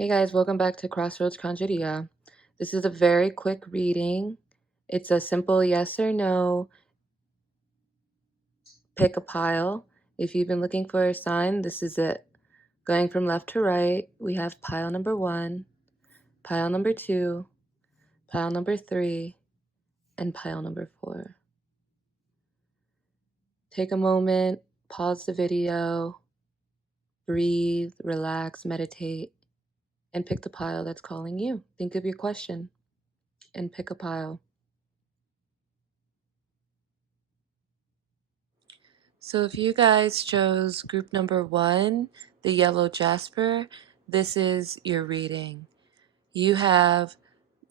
Hey guys, welcome back to Crossroads Conjuria. This is a very quick reading. It's a simple yes or no, pick a pile. If you've been looking for a sign, this is it. Going from left to right, we have pile number 1, pile number 2, pile number 3, and pile number 4. Take a moment, pause the video, breathe, relax, meditate, and pick the pile that's calling you. Think of your question and pick a pile. So if you guys chose group number 1, the yellow jasper, this is your reading. You have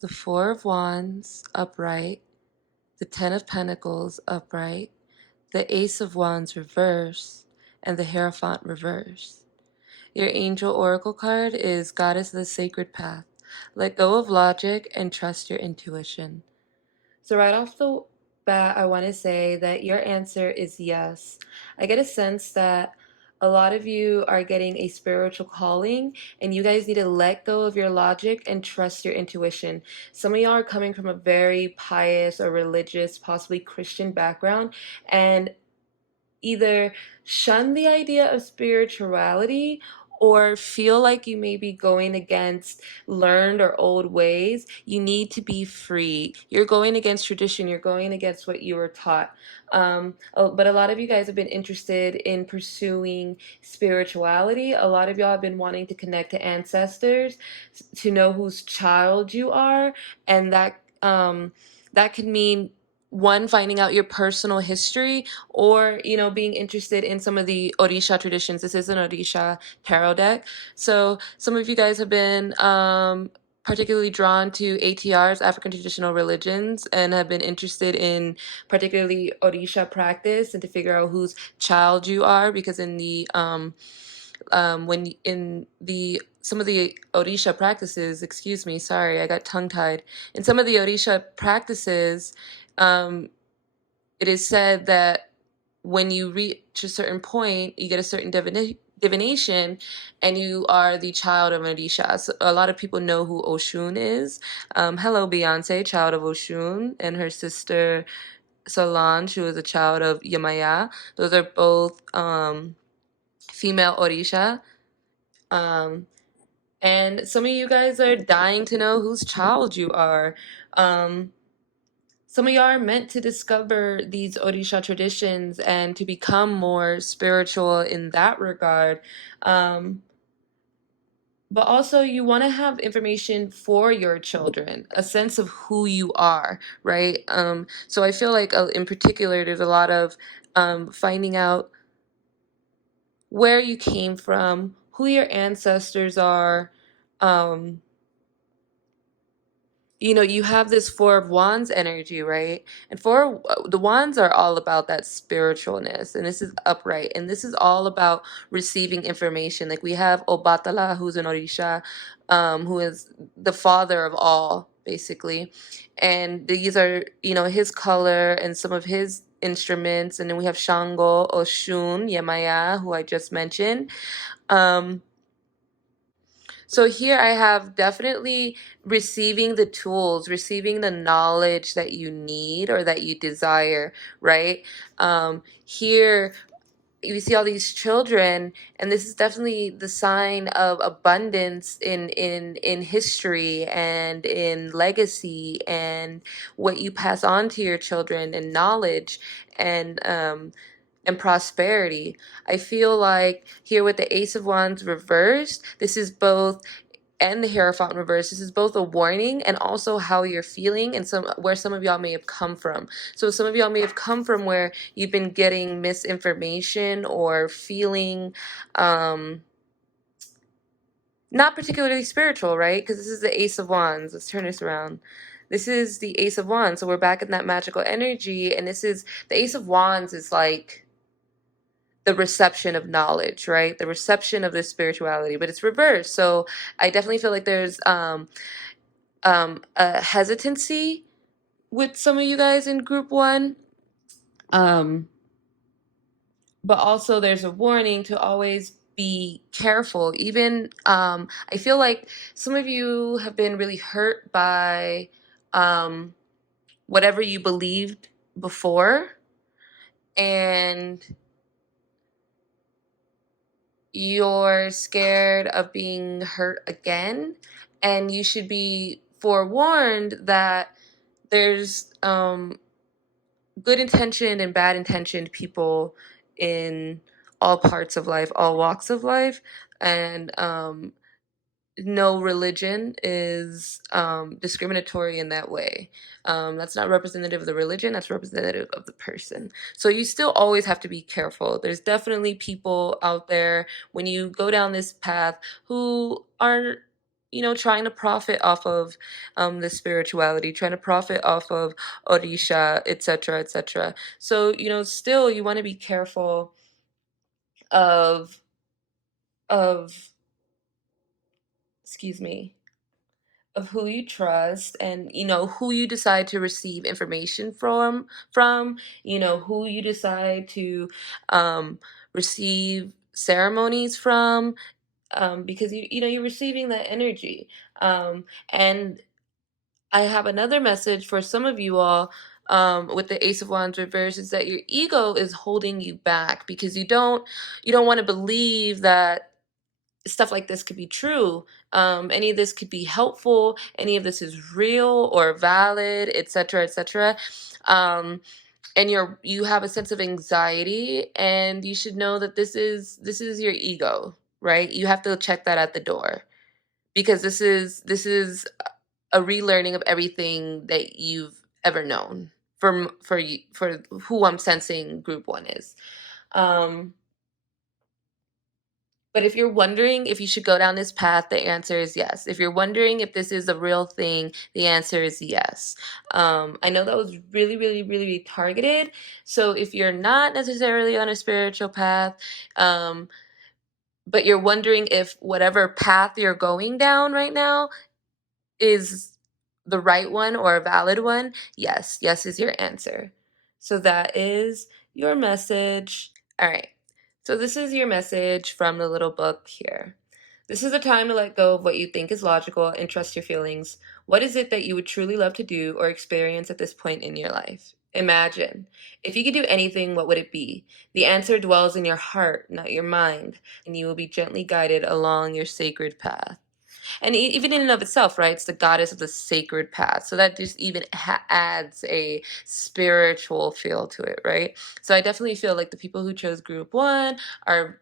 the 4 of Wands upright, the 10 of Pentacles upright, the Ace of Wands reversed, and the Hierophant reversed. Your angel oracle card is Goddess of the Sacred Path. Let go of logic and trust your intuition. So right off the bat, I want to say that your answer is yes. I get a sense that a lot of you are getting a spiritual calling and you guys need to let go of your logic and trust your intuition. Some of y'all are coming from a very pious or religious, possibly Christian background, and either shun the idea of spirituality or feel like you may be going against learned or old ways. You need to be free. You're going against tradition. You're going against what you were taught. But a lot of you guys have been interested in pursuing spirituality. A lot of y'all have been wanting to connect to ancestors, to know whose child you are, and that could mean one, finding out your personal history, or being interested in some of the Orisha traditions. This is an Orisha tarot deck, so some of you guys have been particularly drawn to ATRs, African traditional religions, and have been interested in particularly Orisha practice and to figure out whose child you are, because in the when in the some of the Orisha practices, excuse me, sorry, I got tongue-tied. In some of the Orisha practices, it is said that when you reach a certain point, you get a certain divination, and you are the child of an Orisha. So a lot of people know who Oshun is. Hello, Beyonce, child of Oshun, and her sister Solange, who is a child of Yemaya. Those are both female Orisha. And some of you guys are dying to know whose child you are. Some of y'all are meant to discover these Orisha traditions and to become more spiritual in that regard. But also you want to have information for your children, a sense of who you are, right? So I feel like in particular, there's a lot of finding out where you came from, who your ancestors are. You have this 4 of Wands energy, right? And the Wands are all about that spiritualness, and this is upright, and this is all about receiving information. Like we have Obatala, who's an Orisha, who is the father of all, basically. And these are, his color and some of his instruments. And then we have Shango, Oshun, Yemaya, who I just mentioned. So here I have definitely receiving the tools, receiving the knowledge that you need or that you desire, right? Here you see all these children, and this is definitely the sign of abundance in history and in legacy and what you pass on to your children, and knowledge and prosperity. I feel like here with the Ace of Wands reversed, this is both, and the Hierophant reversed, this is both a warning and also how you're feeling and where some of y'all may have come from. So some of y'all may have come from where you've been getting misinformation or feeling not particularly spiritual, right? Because this is the Ace of Wands. Let's turn this around. This is the Ace of Wands. So we're back in that magical energy, and this is the Ace of Wands is like the reception of knowledge, right? The reception of this spirituality, but it's reversed. So I definitely feel like there's a hesitancy with some of you guys in group 1. But also there's a warning to always be careful. Even I feel like some of you have been really hurt by whatever you believed before, and you're scared of being hurt again. And you should be forewarned that there's good intentioned and bad intentioned people in all parts of life, all walks of life. And no religion is discriminatory in that way. That's not representative of the religion, that's representative of the person. So you still always have to be careful. There's definitely people out there when you go down this path who are, trying to profit off of the spirituality, trying to profit off of Orisha, etc., etc. So, still you want to be careful of, of, excuse me, of who you trust, and who you decide to receive information from, who you decide to receive ceremonies from, because you're receiving that energy. And I have another message for some of you all, with the Ace of Wands reverse, is that your ego is holding you back because you don't want to believe that stuff like this could be true. Any of this could be helpful. Any of this is real or valid, etc., etc. And you have a sense of anxiety, and you should know that this is your ego, right? You have to check that at the door, because this is a relearning of everything that you've ever known, for who I'm sensing group one is. Um, But if you're wondering if you should go down this path, the answer is yes. If you're wondering if this is a real thing, the answer is yes. I know that was really, really, really targeted. So if you're not necessarily on a spiritual path, um, but you're wondering if whatever path you're going down right now is the right one or a valid one, yes, yes is your answer. So that is your message. All right. So this is your message from the little book here. This is a time to let go of what you think is logical and trust your feelings. What is it that you would truly love to do or experience at this point in your life? Imagine. If you could do anything, what would it be? The answer dwells in your heart, not your mind, and you will be gently guided along your sacred path. And even in and of itself, right, it's the goddess of the sacred path, so that just even adds a spiritual feel to it, right? So I definitely feel like the people who chose group one are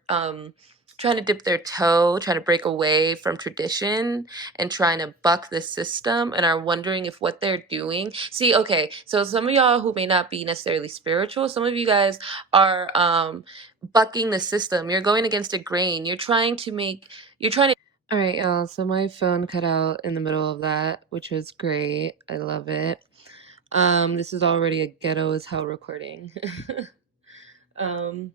trying to dip their toe, trying to break away from tradition and trying to buck the system, and are wondering if what they're doing. See, okay, so some of y'all who may not be necessarily spiritual, some of you guys are bucking the system. You're going against a grain. You're trying to. All right, y'all. So my phone cut out in the middle of that, which was great. I love it. This is already a ghetto as hell recording. um,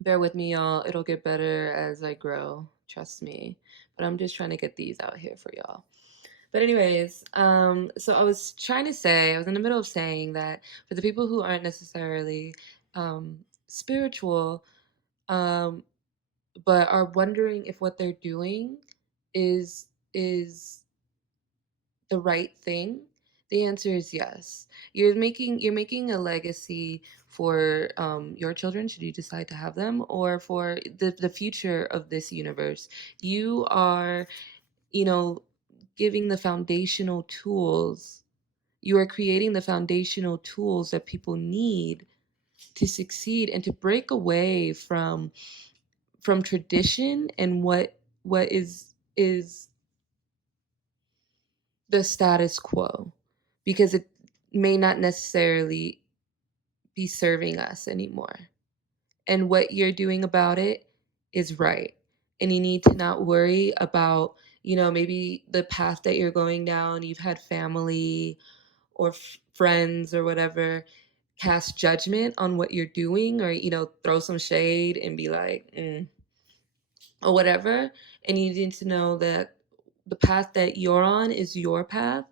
Bear with me, y'all. It'll get better as I grow. Trust me. But I'm just trying to get these out here for y'all. But anyways, so I was trying to say, I was in the middle of saying that for the people who aren't necessarily spiritual, um, but are wondering if what they're doing is the right thing, the answer is yes. You're making a legacy for your children, should you decide to have them, or for the future of this universe. You are, you know giving the foundational tools. You are creating the foundational tools that people need to succeed and to break away from tradition and what is the status quo, because it may not necessarily be serving us anymore. And what you're doing about it is right. And you need to not worry about, maybe the path that you're going down. You've had family or friends or whatever cast judgment on what you're doing, or, throw some shade and be like, or whatever. And you need to know that the path that you're on is your path,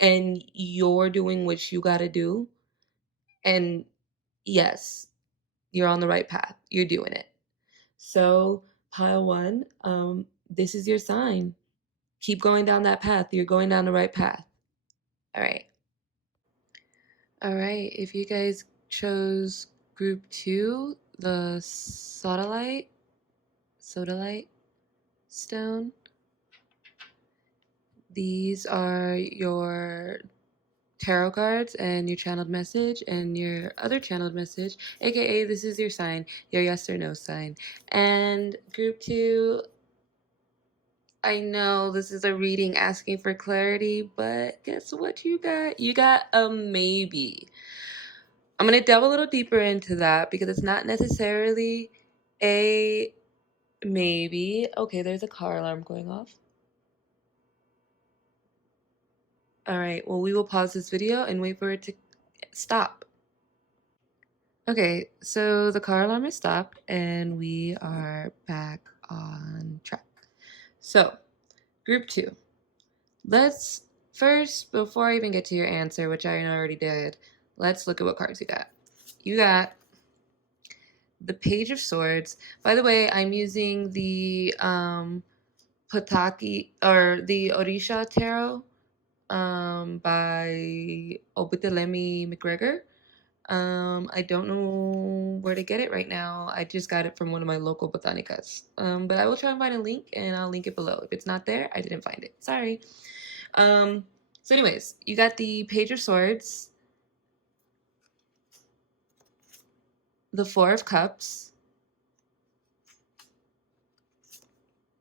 and you're doing what you got to do. And yes, you're on the right path. You're doing it. So pile one, this is your sign. Keep going down that path. You're going down the right path. All right. All right. If you guys chose group two, the sodalite stone, these are your tarot cards and your channeled message and your other channeled message, aka this is your sign, your yes or no sign. And group two, I know this is a reading asking for clarity, but guess what you got? You got a maybe. I'm going to delve a little deeper into that because it's not necessarily a maybe. Okay, there's a car alarm going off. All right, well, we will pause this video and wait for it to stop. Okay, so the car alarm is stopped and we are back on track. So, group two. Let's first, before I even get to your answer, which I already did, let's look at what cards you got. You got the Page of Swords. By the way, I'm using the Pataki or the Orisha Tarot by Obitelemi McGregor. I don't know where to get it right now. I just got it from one of my local botanicas. But I will try and find a link and I'll link it below. If it's not there, I didn't find it. Sorry. So anyways, you got the Page of Swords, the Four of Cups,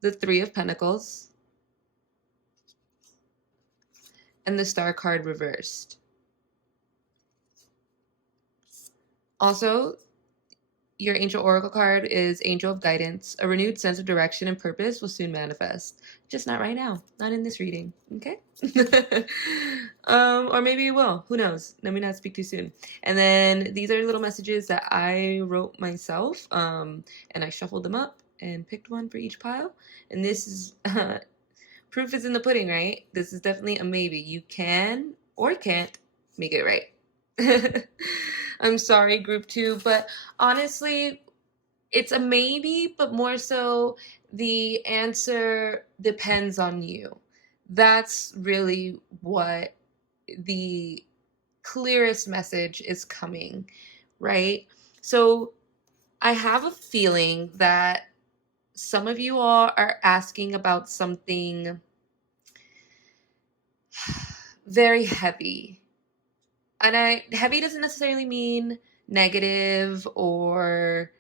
the Three of Pentacles, and the Star card reversed. Also, your Angel Oracle card is Angel of Guidance. A renewed sense of direction and purpose will soon manifest. Just not right now. Not in this reading. Okay? Or maybe it will. Who knows? Let me not speak too soon. And then these are little messages that I wrote myself. And I shuffled them up and picked one for each pile. And this is... proof is in the pudding, right? This is definitely a maybe. You can or can't make it right. I'm sorry, group two, but honestly, it's a maybe, but more so the answer depends on you. That's really what the clearest message is coming, right? So I have a feeling that some of you all are asking about something very heavy. And heavy doesn't necessarily mean negative or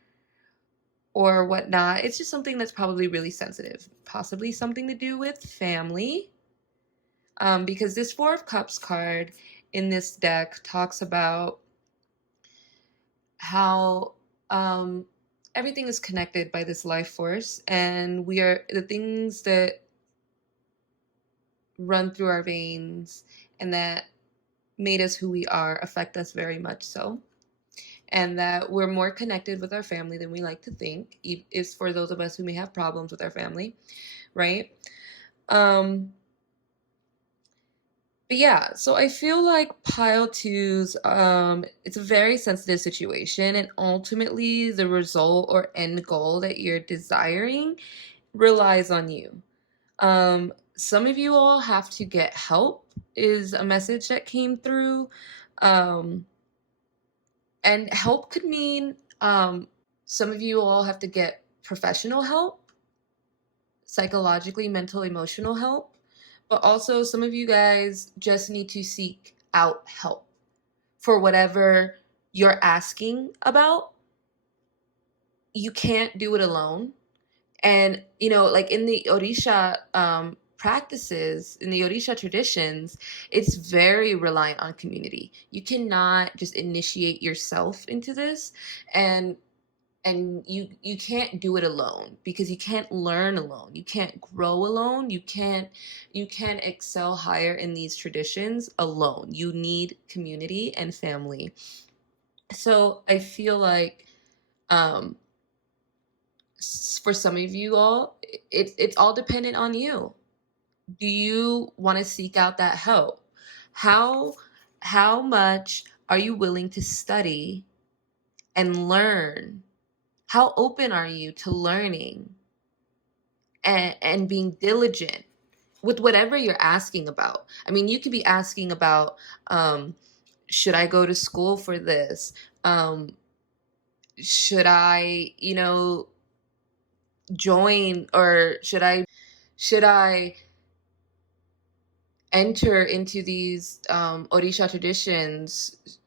whatnot. It's just something that's probably really sensitive, possibly something to do with family. Because this Four of Cups card in this deck talks about how everything is connected by this life force, and we are the things that run through our veins and that made us who we are affect us very much so. And that we're more connected with our family than we like to think, is for those of us who may have problems with our family, right? But yeah, so I feel like pile twos, it's a very sensitive situation, and ultimately the result or end goal that you're desiring relies on you. Some of you all have to get help, is a message that came through. And help could mean some of you all have to get professional help, psychologically, mental, emotional help, but also some of you guys just need to seek out help for whatever you're asking about. You can't do it alone. And, like in the Orisha practices, in the Orisha traditions, it's very reliant on community. You cannot just initiate yourself into this, and you can't do it alone, because you can't learn alone. You can't grow alone. You can't excel higher in these traditions alone. You need community and family. So I feel like for some of you all, it's all dependent on you. Do you want to seek out that help? How much are you willing to study and learn How open are you to learning and being diligent with whatever you're asking about? I mean, you could be asking about, should I go to school for this? Um, should I, join, or should I enter into these Orisha traditions?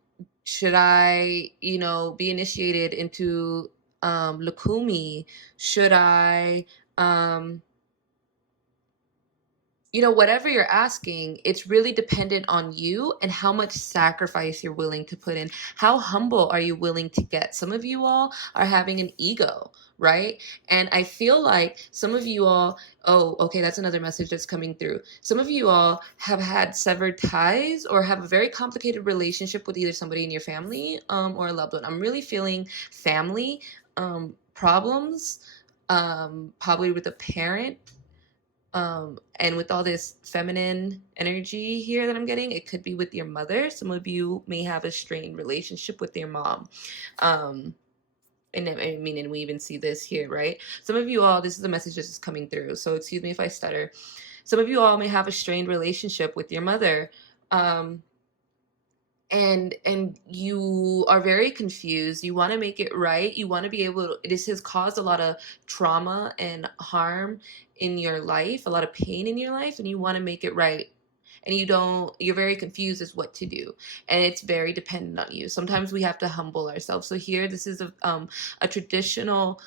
Should I, be initiated into Lukumi? Should I, um, whatever you're asking, it's really dependent on you and how much sacrifice you're willing to put in. How humble are you willing to get? Some of you all are having an ego, right? And I feel like some of you all, oh, okay, that's another message that's coming through. Some of you all have had severed ties or have a very complicated relationship with either somebody in your family or a loved one. I'm really feeling family problems, probably with a parent, and with all this feminine energy here that I'm getting, it could be with your mother. Some of you may have a strained relationship with your mom. And I mean, and we even see this here, right? Some of you all, this is a message that's just coming through, so excuse me if I stutter. Some of you all may have a strained relationship with your mother. And you are very confused. You want to make it right. You want to be able to, this has caused a lot of trauma and harm in your life, a lot of pain in your life, and you want to make it right. And you're very confused as what to do, and it's very dependent on you. Sometimes we have to humble ourselves. So here, this is a traditional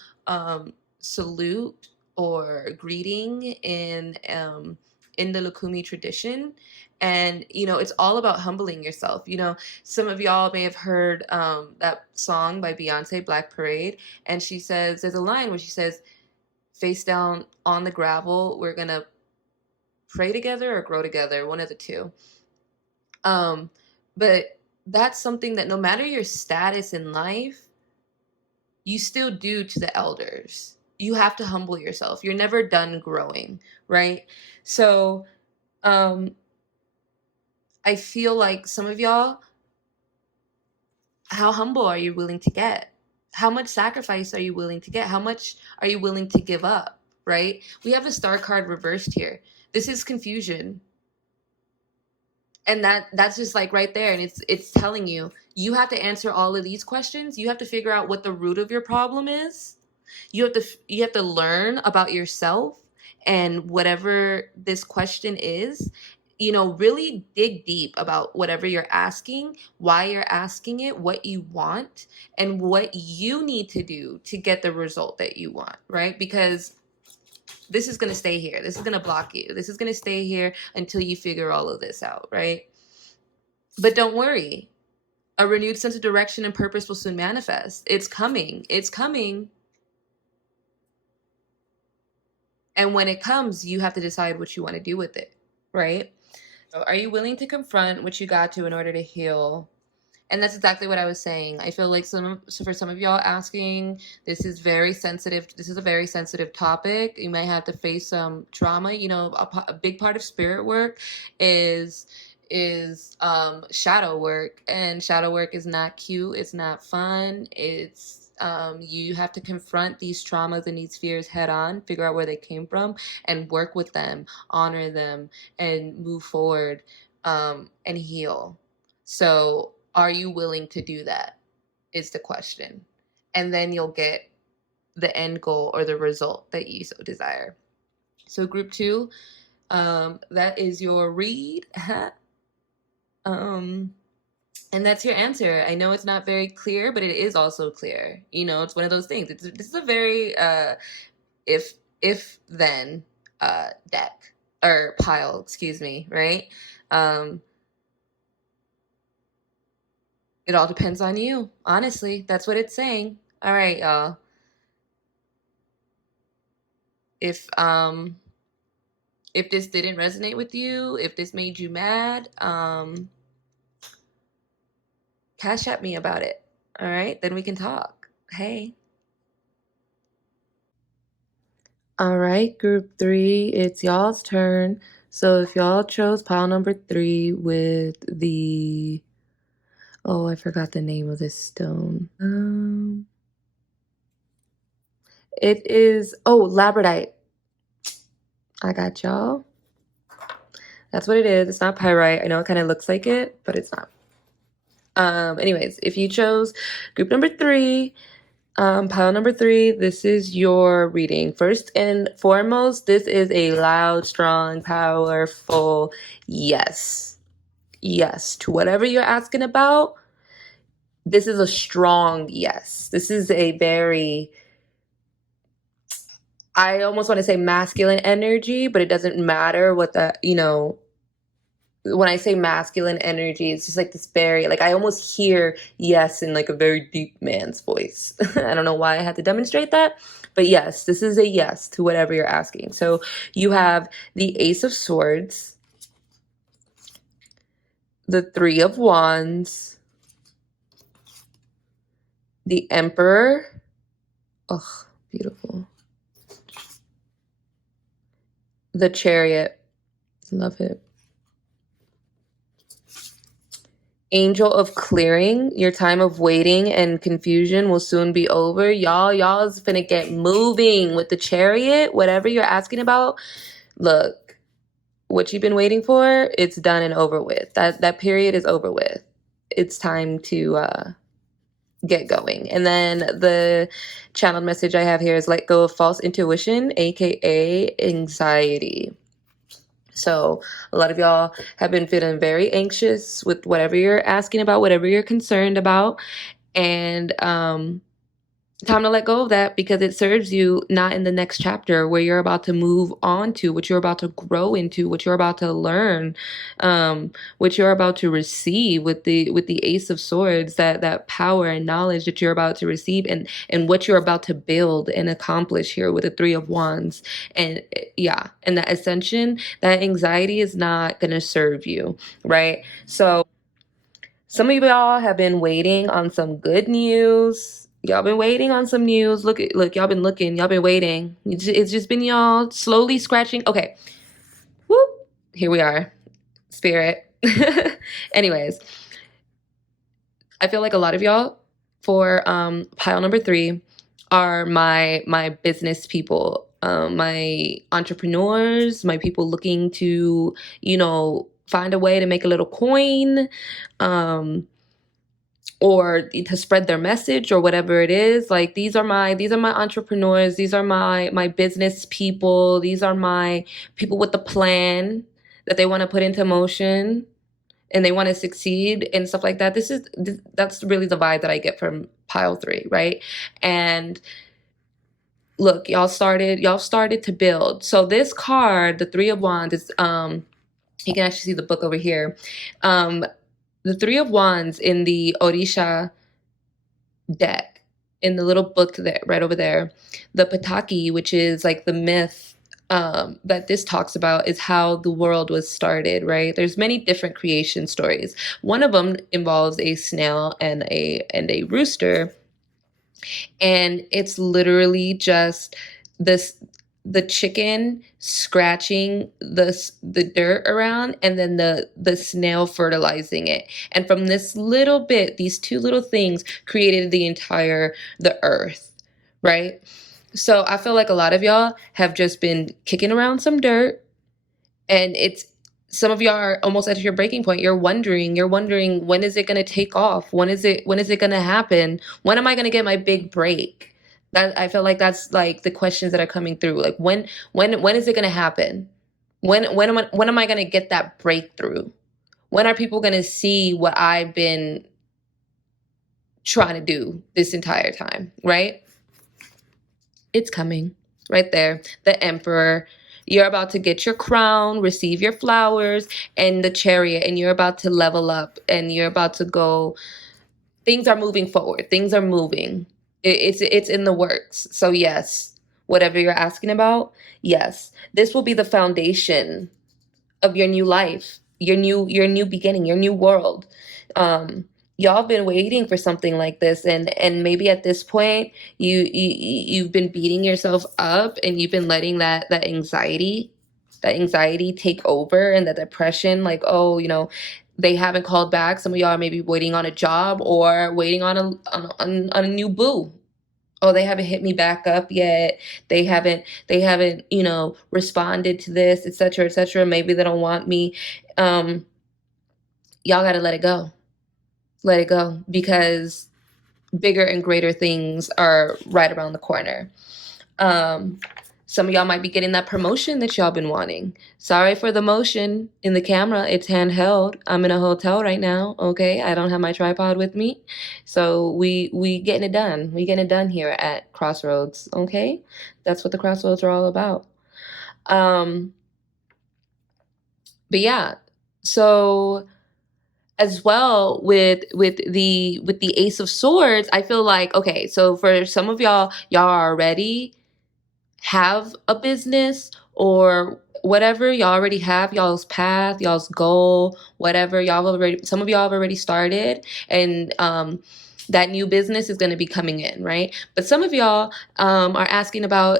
salute or greeting in the Lukumi tradition. And it's all about humbling yourself. Some of y'all may have heard that song by Beyonce, Black Parade, and she says, there's a line where she says, face down on the gravel, we're gonna pray together or grow together, one of the two. But that's something that no matter your status in life, you still do to the elders. You have to humble yourself. You're never done growing, right? So I feel like some of y'all, how humble are you willing to get? How much sacrifice are you willing to get? How much are you willing to give up, right? We have the star card reversed here. This is confusion. And that's just like right there, and it's telling you have to answer all of these questions. You have to figure out what the root of your problem is. You have to learn about yourself, and whatever this question is, really dig deep about whatever you're asking, why you're asking it, what you want, and what you need to do to get the result that you want, right? Because this is going to stay here. This is going to block you. This is going to stay here until you figure all of this out, right? But don't worry. A renewed sense of direction and purpose will soon manifest. It's coming. It's coming. And when it comes, you have to decide what you want to do with it, right? So are you willing to confront what you got to in order to heal? And that's exactly what I was saying. I feel like for some of y'all asking, this is very sensitive. This is a very sensitive topic. You might have to face some trauma. A big part of spirit work is shadow work, and shadow work is not cute. It's not fun. It's you have to confront these traumas and these fears head on, figure out where they came from, and work with them, honor them, and move forward, and heal. So are you willing to do that is the question. And then you'll get the end goal or the result that you so desire. So group 2, that is your read. And that's your answer. I know it's not very clear, but it is also clear. It's one of those things. This is a very if then deck or pile, excuse me, right? It all depends on you. Honestly, that's what it's saying. All right, y'all. If this didn't resonate with you, if this made you mad, cash at me about it. All right, then we can talk. Hey. All right, group 3, it's y'all's turn. So if y'all chose pile number 3 with the, oh, I forgot the name of this stone. It is, oh, labradorite. I got y'all. That's what it is. It's not pyrite. I know it kind of looks like it, but it's not. Anyways, if you chose group number 3, pile number 3, this is your reading. First and foremost, this is a loud, strong, powerful yes. Yes to whatever you're asking about. This is a strong yes. This is a very, I almost want to say masculine energy, but it doesn't matter what the, when I say masculine energy, it's just like this very, like I almost hear yes in like a very deep man's voice. I don't know why I had to demonstrate that, but yes, this is a yes to whatever you're asking. So you have the Ace of Swords, the Three of Wands, the Emperor. Oh, beautiful. The Chariot. Love it. Angel of Clearing. Your time of waiting and confusion will soon be over. Y'all's finna get moving with the Chariot. Whatever you're asking about, look, what you've been waiting for, it's done and over with. That period is over with. It's time to get going. And then the channeled message I have here is let go of false intuition, aka anxiety. So a lot of y'all have been feeling very anxious with whatever you're asking about, whatever you're concerned about. And time to let go of that, because it serves you not in the next chapter where you're about to move on to, what you're about to grow into, what you're about to learn, what you're about to receive with the Ace of Swords, that power and knowledge that you're about to receive, and what you're about to build and accomplish here with the Three of Wands. And yeah, and that ascension, that anxiety is not going to serve you, right? So some of y'all have been waiting on some good news. Y'all been waiting on some news. Look, y'all been looking. Y'all been waiting. It's just been y'all slowly scratching. Okay. Whoop. Here we are. Spirit. Anyways, I feel like a lot of y'all for pile number 3 are my business people, my entrepreneurs, my people looking to, find a way to make a little coin, or to spread their message or whatever it is. Like these are my entrepreneurs, these are my business people, these are my people with the plan that they want to put into motion and they want to succeed and stuff like that. That's really the vibe that I get from pile 3, right? And look, y'all started to build. So this card, the Three of Wands, is you can actually see the book over here. The Three of Wands in the Orisha deck, in the little book there, right over there, the Pataki, which is like the myth that this talks about, is how the world was started, right? There's many different creation stories. One of them involves a snail and a rooster, and it's literally just the chicken scratching the dirt around, and then the snail fertilizing it. And from this little bit, these two little things created the earth, right? So I feel like a lot of y'all have just been kicking around some dirt, and some of y'all are almost at your breaking point. You're wondering, when is it going to take off? When is it going to happen? When am I going to get my big break? That, I feel like that's like the questions that are coming through. Like when is it going to happen? When am I going to get that breakthrough? When are people going to see what I've been trying to do this entire time, right? It's coming right there. The Emperor. You're about to get your crown, receive your flowers, and the Chariot, and you're about to level up, and you're about to go. Things are moving forward. Things are moving. It's in the works. So yes, whatever you're asking about, yes, this will be the foundation of your new life, your new beginning, your new world. Y'all have been waiting for something like this, and maybe at this point you've been beating yourself up, and you've been letting that anxiety take over, and the depression, like, oh, they haven't called back. Some of y'all are maybe waiting on a job or waiting on a new boo, oh, they haven't hit me back up yet, they haven't responded to this, etc., etc., maybe they don't want me. Y'all got to let it go. Let it go, because bigger and greater things are right around the corner. um some of y'all might be getting that promotion that y'all been wanting. Sorry for the motion in the camera, it's handheld. I'm in a hotel right now, okay? I don't have my tripod with me, so we getting it done. We getting it done here at Crossroads, okay? That's what the Crossroads are all about. But yeah, so as well with the Ace of Swords, I feel like, okay, so for some of y'all already have a business or whatever. Y'all already have y'all's path, y'all's goal, whatever. Some of y'all have already started, and that new business is going to be coming in, right? But some of y'all are asking about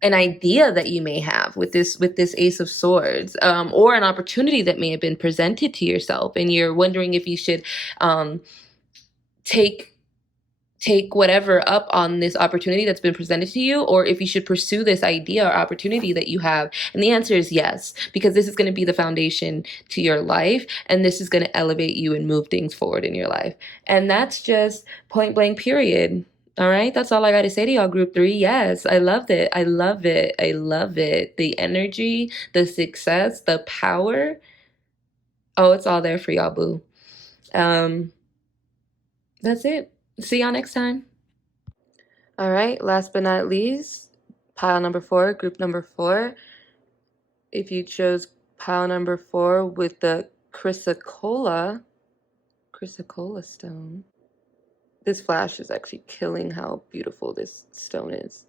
an idea that you may have with this Ace of Swords, or an opportunity that may have been presented to yourself, and you're wondering if you should um, take whatever up on this opportunity that's been presented to you, or if you should pursue this idea or opportunity that you have. And the answer is yes, because this is going to be the foundation to your life, and this is going to elevate you and move things forward in your life. And that's just point blank, period. All right, that's all I got to say to y'all, group 3. Yes, I loved it. I love it. I love it. The energy, the success, the power. Oh, it's all there for y'all, boo. Um, that's it. See y'all next time. All right, last but not least, pile number 4, group number 4. If you chose pile number 4 with the chrysocolla stone, this flash is actually killing how beautiful this stone is.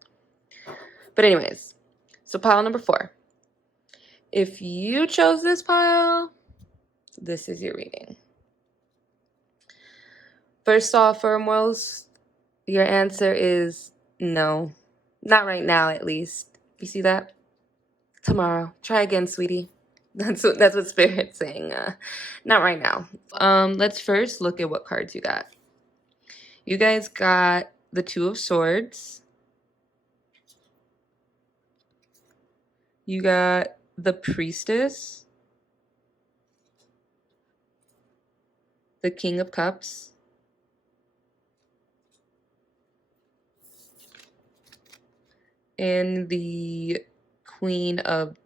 But anyways, so pile number 4. If you chose this pile, this is your reading. First off, foremost, your answer is no. Not right now, at least. You see that? Tomorrow. Try again, sweetie. That's what Spirit's saying. Not right now. Let's first look at what cards you got. You guys got the Two of Swords. You got the Priestess, the King of Cups, and the Queen of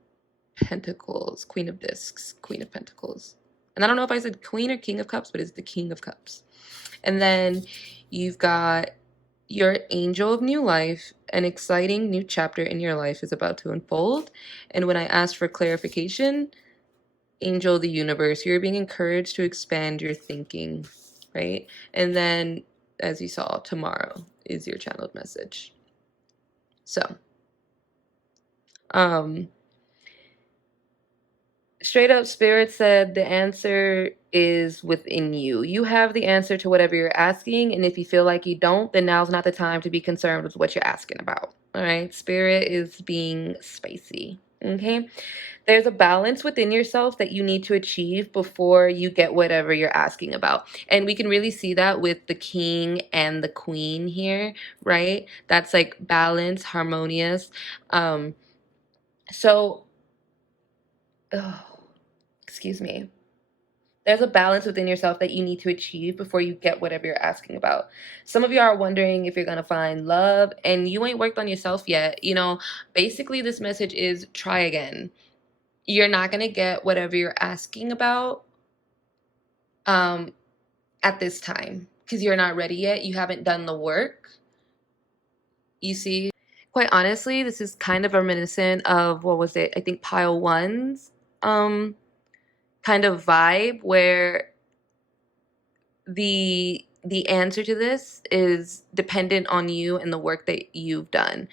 Pentacles, Queen of Discs, Queen of Pentacles. And I don't know if I said Queen or King of Cups, but it's the King of Cups. And then you've got your angel of new life. An exciting new chapter in your life is about to unfold. And when I asked for clarification, angel of the universe, you're being encouraged to expand your thinking, right? And then, as you saw, tomorrow is your channeled message. So, straight up, Spirit said the answer is within you. You have the answer to whatever you're asking, and if you feel like you don't, then now's not the time to be concerned with what you're asking about. All right, Spirit is being spicy. Okay, there's a balance within yourself that you need to achieve before you get whatever you're asking about, and we can really see that with the King and the Queen here, right? That's like balance, harmonious. So, oh, excuse me. There's a balance within yourself that you need to achieve before you get whatever you're asking about. Some of you are wondering if you're going to find love, and you ain't worked on yourself yet. Basically this message is try again. You're not going to get whatever you're asking about at this time because you're not ready yet. You haven't done the work. You see, quite honestly, this is kind of reminiscent of, what was it? I think pile 1's kind of vibe, where the answer to this is dependent on you and the work that you've done.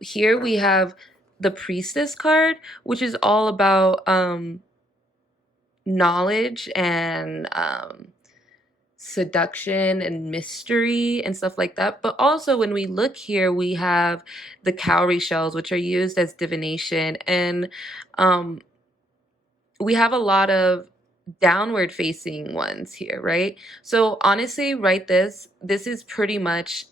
Here we have the Priestess card, which is all about knowledge and seduction and mystery and stuff like that. But also, when we look here, we have the cowrie shells, which are used as divination, and we have a lot of downward facing ones here, right? So honestly, this is pretty much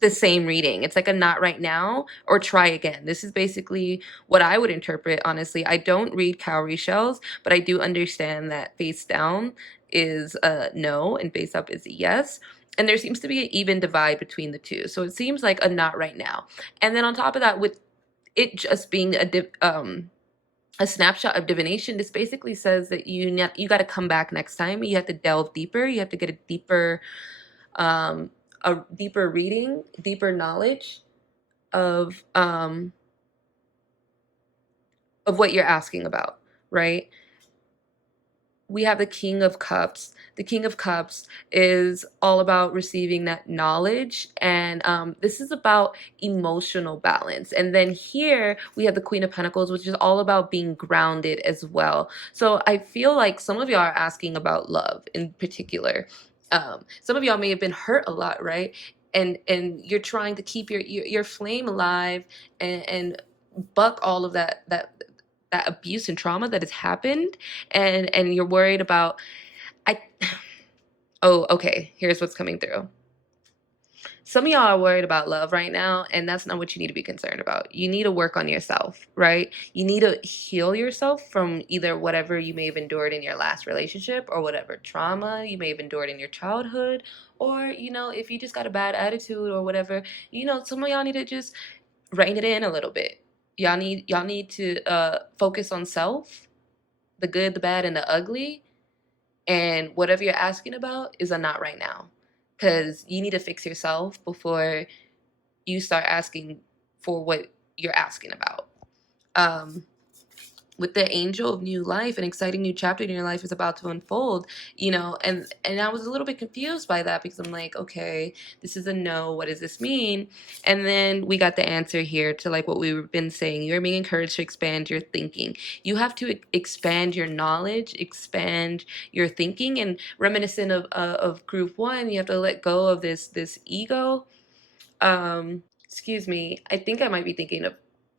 the same reading. It's like a not right now or try again. This is basically what I would interpret, honestly. I don't read cowrie shells, but I do understand that face down is a no and face up is a yes. And there seems to be an even divide between the two. So it seems like a not right now. And then on top of that, with it just being a snapshot of divination, this basically says that you got to come back next time. You have to delve deeper. You have to get um, a deeper reading, deeper knowledge of what you're asking about, right? We have the King of Cups. The King of Cups is all about receiving that knowledge, and this is about emotional balance. And then here we have the Queen of Pentacles, which is all about being grounded as well. So I feel like some of y'all are asking about love in particular. Some of y'all may have been hurt a lot, right? And you're trying to keep your flame alive and buck all of that abuse and trauma that has happened, and you're worried about I oh, okay, here's what's coming through. Some of y'all are worried about love right now, and that's not what you need to be concerned about. You need to work on yourself, right? You need to heal yourself from either whatever you may have endured in your last relationship or whatever trauma you may have endured in your childhood, or if you just got a bad attitude or whatever. Some of y'all need to just rein it in a little bit. Y'all need to focus on self, the good, the bad, and the ugly. And whatever you're asking about is a not right now. Because you need to fix yourself before you start asking for what you're asking about. With the angel of new life, an exciting new chapter in your life is about to unfold, and I was a little bit confused by that because I'm like, okay, this is a no, what does this mean? And then we got the answer here to like what we've been saying. You're being encouraged to expand your thinking. You have to expand your knowledge, expand your thinking, and reminiscent of group one, you have to let go of this ego. Excuse me, I think I might be thinking of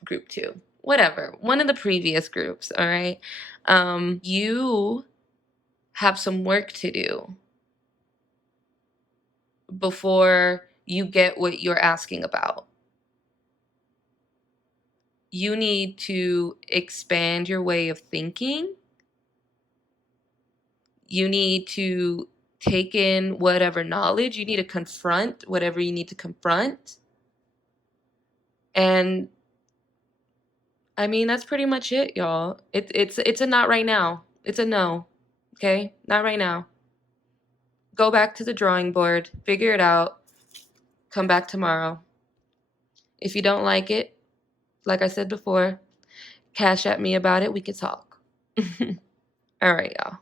group two. Whatever, one of the previous groups, all right? You have some work to do before you get what you're asking about. You need to expand your way of thinking. You need to take in whatever knowledge. You need to confront whatever you need to confront. And I mean, that's pretty much it, y'all. It's a not right now. It's a no. Okay? Not right now. Go back to the drawing board, figure it out, come back tomorrow. If you don't like it, like I said before, cash at me about it. We could talk. All right, y'all.